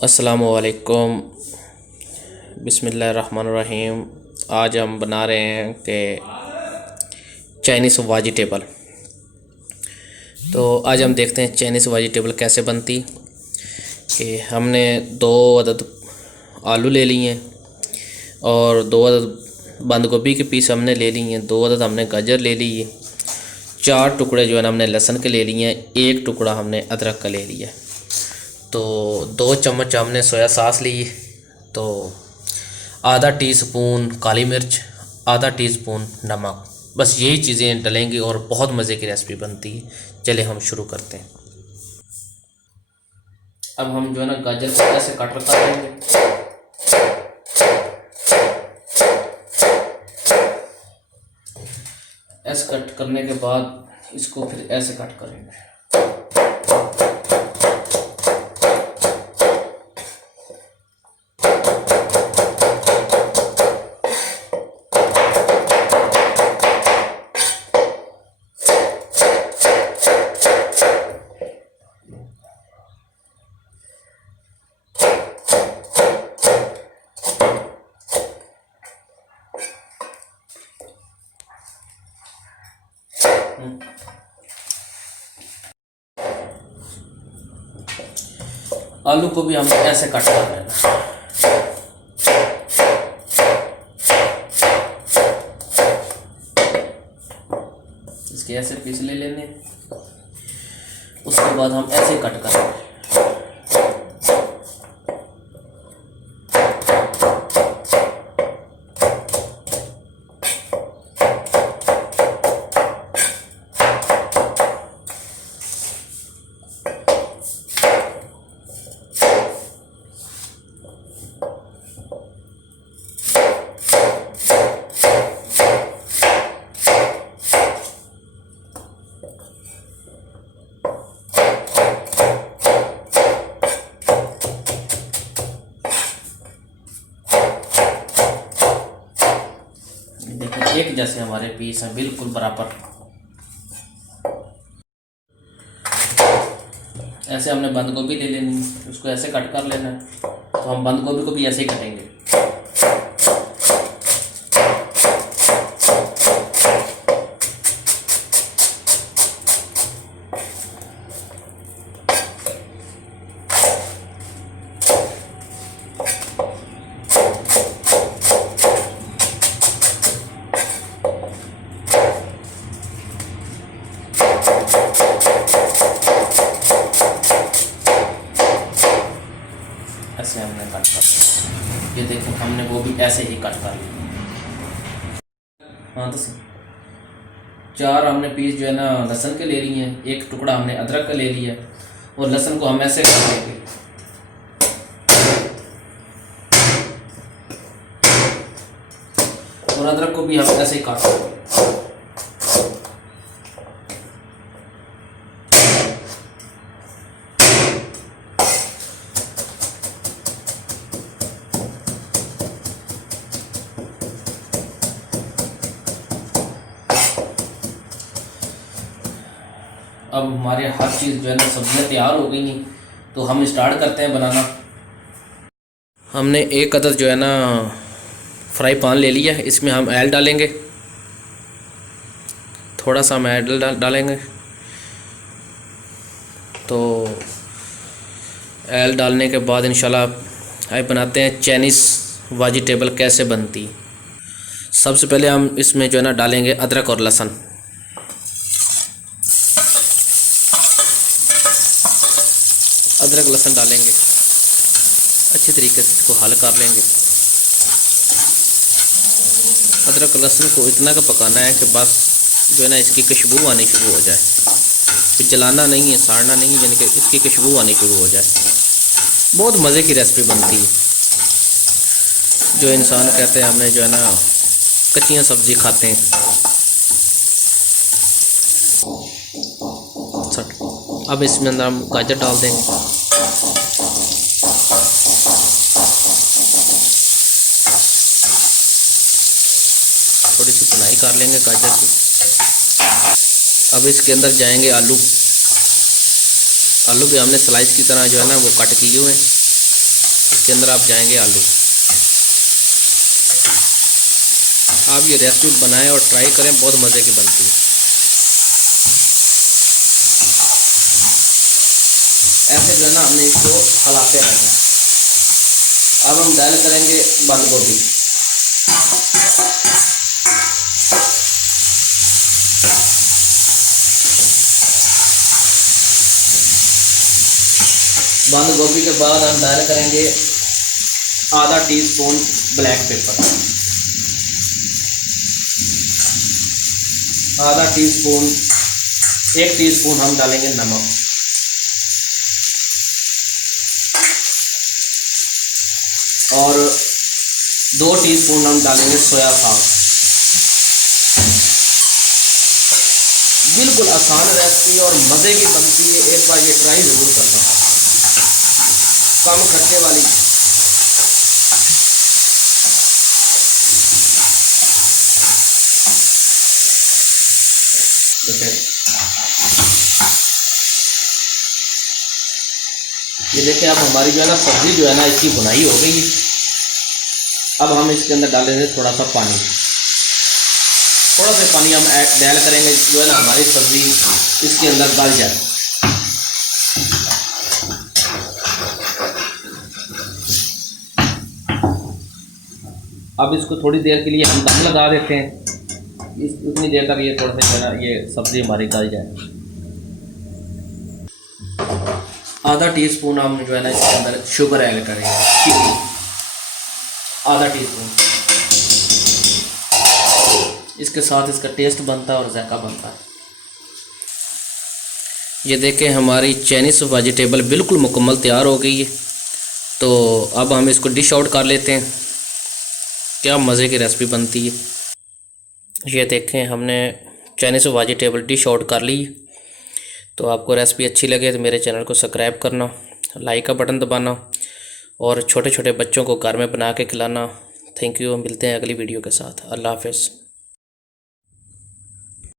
अस्सलामुअलैकुम। बिस्मिल्लाहिर्रहमानिर्रहीम। आज हम बना रहे हैं कि चाइनीज़ वेजिटेबल। तो आज हम देखते हैं चाइनीज़ वेजिटेबल कैसे बनती। कि हमने 2 अदद आलू ले लिए हैं और 2 अदद बंद गोभी के पीस हमने ले लिए हैं, 2 अदद हमने गाजर ले ली है, 4 टुकड़े जो है ना हमने लहसुन के ले लिए हैं, 1 टुकड़ा हमने अदरक का ले लिया। तो 2 चम्मच हमने सोया सॉस ली, तो आधा टीस्पून काली मिर्च, आधा टीस्पून नमक, बस यही चीज़ें डलेंगी और बहुत मज़े की रेसिपी बनती है। चले हम शुरू करते हैं। अब हम जो है ना गाजर को ऐसे कट कर लेंगे। ऐसे कट करने के बाद इसको फिर ऐसे कट करेंगे। आलू को भी हम ऐसे कट कर लेना। इसके ऐसे पीस ले लेने, उसके बाद हम ऐसे कट करेंगे। देखिए एक जैसे हमारे पीस हैं, बिल्कुल बराबर। ऐसे हमने बंद गोभी ले लेनी, उसको ऐसे कट कर लेना है। तो हम बंद गोभी को भी ऐसे ही कटेंगे। ऐसे हमने कट कर, ये देखो हमने वो भी ऐसे ही कट कर लिया। हाँ, तो 4 हमने पीस जो है ना लहसुन के ले लिए हैं, 1 टुकड़ा हमने अदरक का ले लिया और लहसुन को हम ऐसे कर लेंगे। और अदरक को भी हम ऐसे ही काट लेंगे। अब हमारे हर चीज़ जो है ना सब्जियाँ तैयार हो गई हैं, तो हम स्टार्ट करते हैं बनाना। हमने 1 अदद जो है ना फ्राई पैन ले लिया है, इसमें हम ऑयल डालेंगे। थोड़ा सा हम ऑयल डालेंगे। तो ऑयल डालने के बाद इंशाल्लाह आज बनाते हैं चाइनीज़ वेजिटेबल कैसे बनती। सबसे पहले हम इसमें जो है ना डालेंगे अदरक और लहसुन। अदरक लहसुन डालेंगे, अच्छी तरीके से इसको हल कर लेंगे। अदरक लहसुन को इतना का पकाना है कि बस जो है ना इसकी खुशबू आनी शुरू हो जाए। फिर जलाना नहीं है, साड़ना नहीं है, यानी कि इसकी खुशबू आनी शुरू हो जाए। बहुत मज़े की रेसिपी बनती है। जो इंसान कहते हैं हमें जो है ना कच्चियाँ सब्ज़ी खाते हैं। अब इसमें अंदर हम गाजर डाल देंगे। थोड़ी सी भुनाई कर लेंगे गाजर की। अब इसके अंदर जाएंगे आलू। आलू भी हमने स्लाइस की तरह जो है ना वो कट किए हुए हैं। इसके अंदर आप जाएंगे आलू। आप ये रेसिपी बनाएं और ट्राई करें, बहुत मज़े की बनती है। ऐसे जो है ना हमने इसको हलाते रहना है। अब हम डायल करेंगे बंद गोभी। बंद गोभी के बाद हम डायल करेंगे आधा टीस्पून ब्लैक पेपर, आधा टीस्पून, 1 टीस्पून हम डालेंगे नमक, और 2 टीस्पून हम डालेंगे सोया सॉस। बिल्कुल आसान रेसिपी और मज़े की बनती है, एक बार ये ट्राई ज़रूर करना। कम खर्चे वाली। ये देखिए अब हमारी जो है ना सब्ज़ी जो है ना इसकी भुनाई हो गई है। अब हम इसके अंदर डालेंगे थोड़ा सा पानी, थोड़ा सा पानी हम डाल करेंगे, जो है ना हमारी सब्ज़ी इसके अंदर गल जाए। अब इसको थोड़ी देर के लिए हम दम लगा देते हैं, उतनी देर तक ये थोड़ा सा जो है ना ये सब्ज़ी हमारी गल जाए। आधा टीस्पून हम जो है ना इसके अंदर शुगर ऐड करेंगे, चीनी आधा टीस्पून। इसके साथ इसका टेस्ट बनता है और जायका बनता है। ये देखें हमारी चाइनीज़ वेजिटेबल बिल्कुल मुकम्मल तैयार हो गई है। तो अब हम इसको डिश आउट कर लेते हैं। क्या मज़े की रेसिपी बनती है। ये देखें हमने चाइनीज़ वेजिटेबल डिश आउट कर ली। तो आपको रेसिपी अच्छी लगे तो मेरे चैनल को सब्सक्राइब करना, लाइक का बटन दबाना और छोटे छोटे बच्चों को घर में बना के खिलाना। Thank you. मिलते हैं अगली वीडियो के साथ। अल्लाह हाफ़िज़।